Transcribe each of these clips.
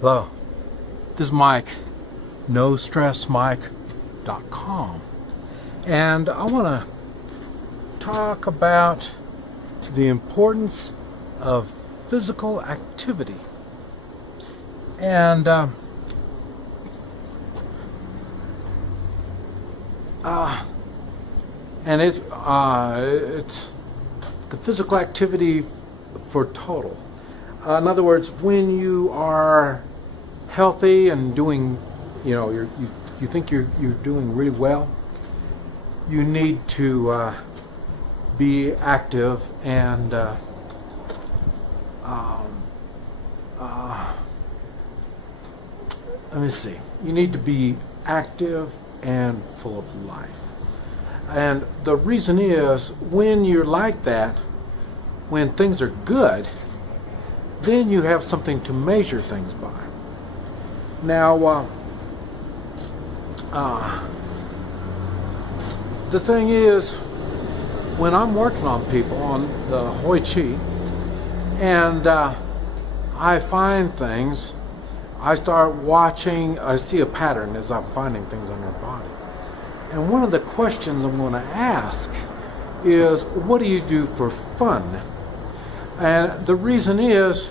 Hello, this is Mike, NoStressMike.com, and I want to talk about the importance of physical activity. And it's the physical activity for total. In other words, when you are healthy and doing, you think you're doing really well, you need to be active and let me see. You need to be active and full of life. And the reason is, when you're like that, when things are good, then you have something to measure things by. Now, the thing is, when I'm working on people on the Hoi Chi, and I find things, I start watching, I see a pattern as I'm finding things on their body. And one of the questions I'm going to ask is, what do you do for fun? And the reason is,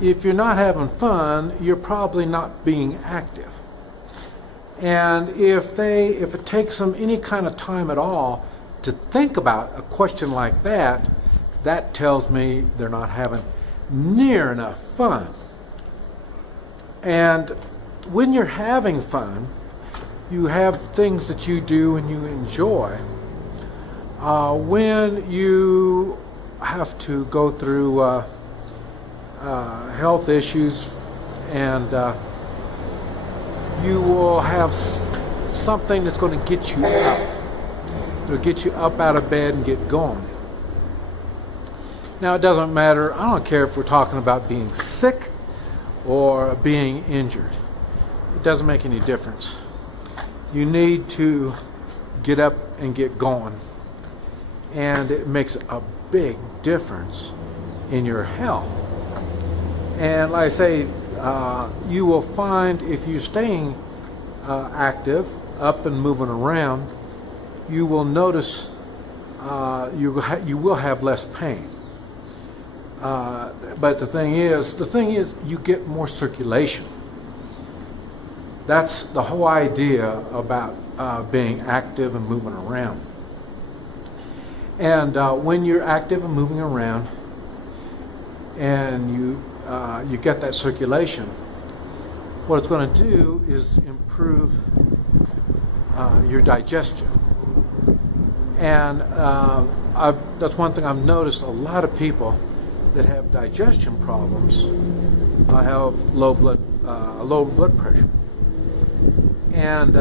if you're not having fun, you're probably not being active. And if it takes them any kind of time at all to think about a question like that, that tells me they're not having near enough fun. And when you're having fun, you have things that you do and you enjoy. When you have to go through health issues, and you will have something that's going to get you up. It'll get you up out of bed and get going. Now, it doesn't matter. I don't care if we're talking about being sick or being injured. It doesn't make any difference. You need to get up and get going. And it makes a big difference in your health. And like I say, you will find, if you're staying active, up and moving around, you will notice you will have less pain. But the thing is, you get more circulation. That's the whole idea about being active and moving around. And when you're active and moving around, and you get that circulation, what it's going to do is improve your digestion. And that's one thing I've noticed. A lot of people that have digestion problems have low blood pressure. And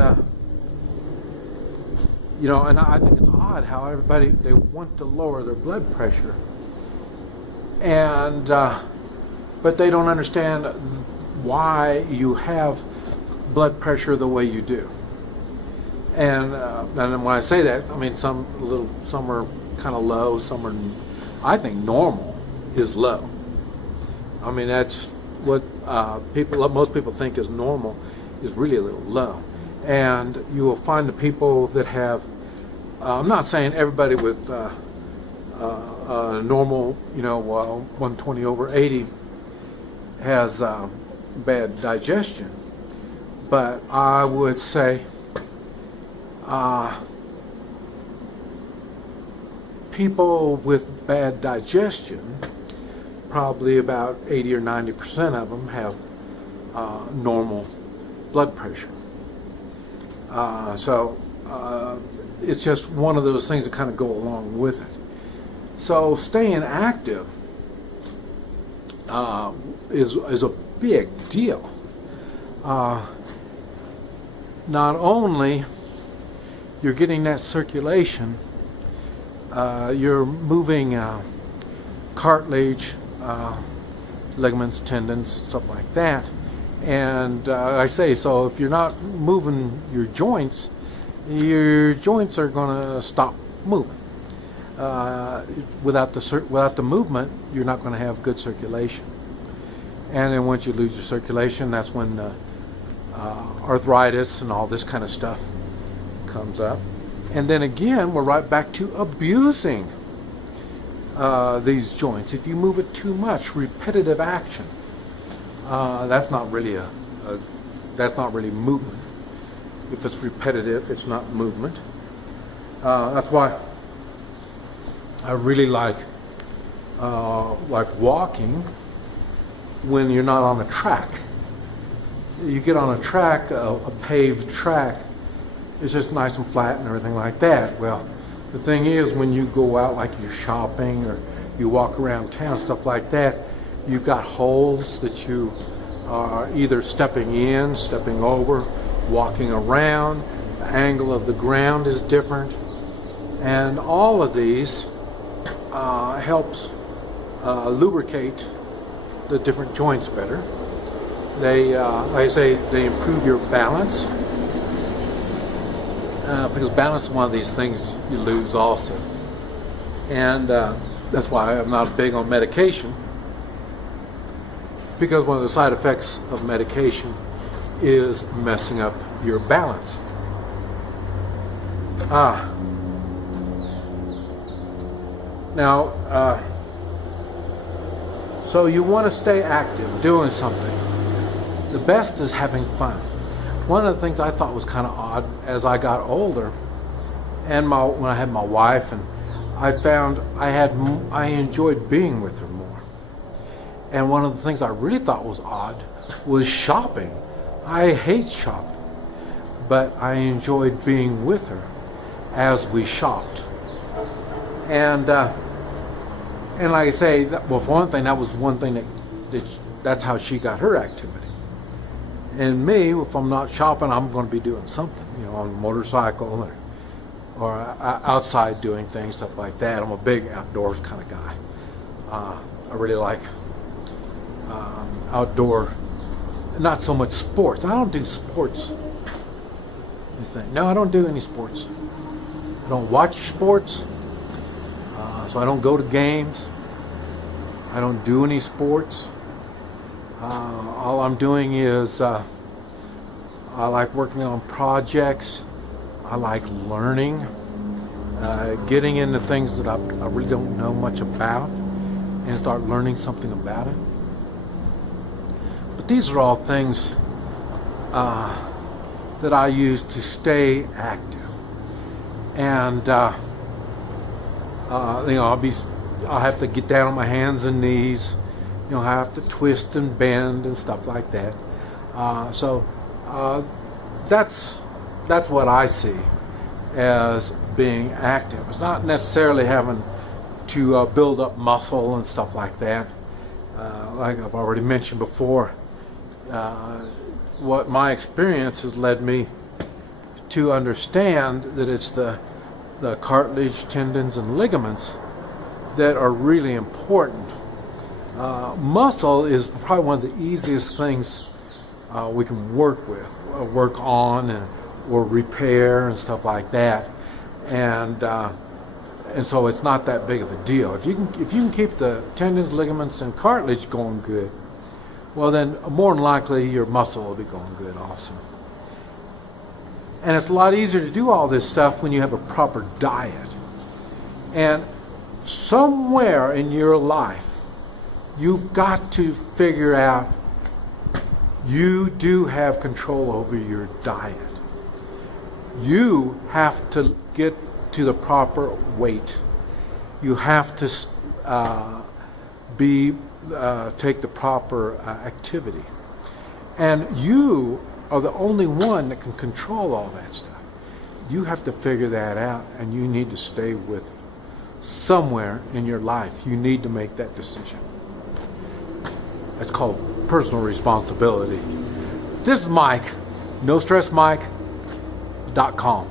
and I think it's odd how everybody, they want to lower their blood pressure, and but they don't understand why you have blood pressure the way you do. And when I say that, I mean some are kind of low, some are, I think normal is low. I mean, that's what most people think is normal is really a little low. And you will find the people that have, I'm not saying everybody with normal, 120/80 has bad digestion, but I would say people with bad digestion, probably about 80 or 90% of them have normal blood pressure. So it's just one of those things that kind of go along with it. So staying active is a big deal. Not only you're getting that circulation, you're moving cartilage, ligaments, tendons, stuff like that. And I say, so if you're not moving your joints are going to stop moving. Without the movement, you're not going to have good circulation. And then once you lose your circulation, that's when arthritis and all this kind of stuff comes up. And then again, we're right back to abusing these joints. If you move it too much, repetitive action, that's not really that's not really movement. If it's repetitive, it's not movement. That's why I really like walking when you're not on a track. You get on a track, a paved track, it's just nice and flat and everything like that. Well, the thing is, when you go out, like you're shopping or you walk around town, stuff like that, you've got holes that you are either stepping in, stepping over, walking around. The angle of the ground is different. And all of these helps lubricate the different joints better. They, like I say, they improve your balance. Because balance is one of these things you lose also. And that's why I'm not big on medication. Because one of the side effects of medication is messing up your balance. Now, so you want to stay active, doing something. The best is having fun. One of the things I thought was kind of odd as I got older, and when I had my wife, and I found I enjoyed being with her more. And one of the things I really thought was odd was shopping. I hate shopping, but I enjoyed being with her as we shopped. And like I say, well, for one thing, that was one thing that's how she got her activity. And me, if I'm not shopping, I'm going to be doing something, on a motorcycle or outside doing things, stuff like that. I'm a big outdoors kind of guy. I really like outdoor, not so much sports. I don't do sports. No, I don't do any sports. I don't watch sports, so I don't go to games. I don't do any sports. All I'm doing is I like working on projects. I like learning, getting into things that I really don't know much about, and start learning something about it. But these are all things that I use to stay active. And I'll have to get down on my hands and knees. I have to twist and bend and stuff like that. So that's what I see as being active. It's not necessarily having to build up muscle and stuff like that. Like I've already mentioned before, what my experience has led me to understand that it's the cartilage, tendons, and ligaments that are really important. Muscle is probably one of the easiest things we can work on, or repair and stuff like that, and so it's not that big of a deal. If you can keep the tendons, ligaments, and cartilage going good, well then more than likely your muscle will be going good also. And it's a lot easier to do all this stuff when you have a proper diet. And somewhere in your life, you've got to figure out you do have control over your diet. You have to get to the proper weight. You have to take the proper activity. And you are the only one that can control all that stuff. You have to figure that out, and you need to stay with it. Somewhere in your life, you need to make that decision. It's called personal responsibility. This is Mike, NoStressMike.com.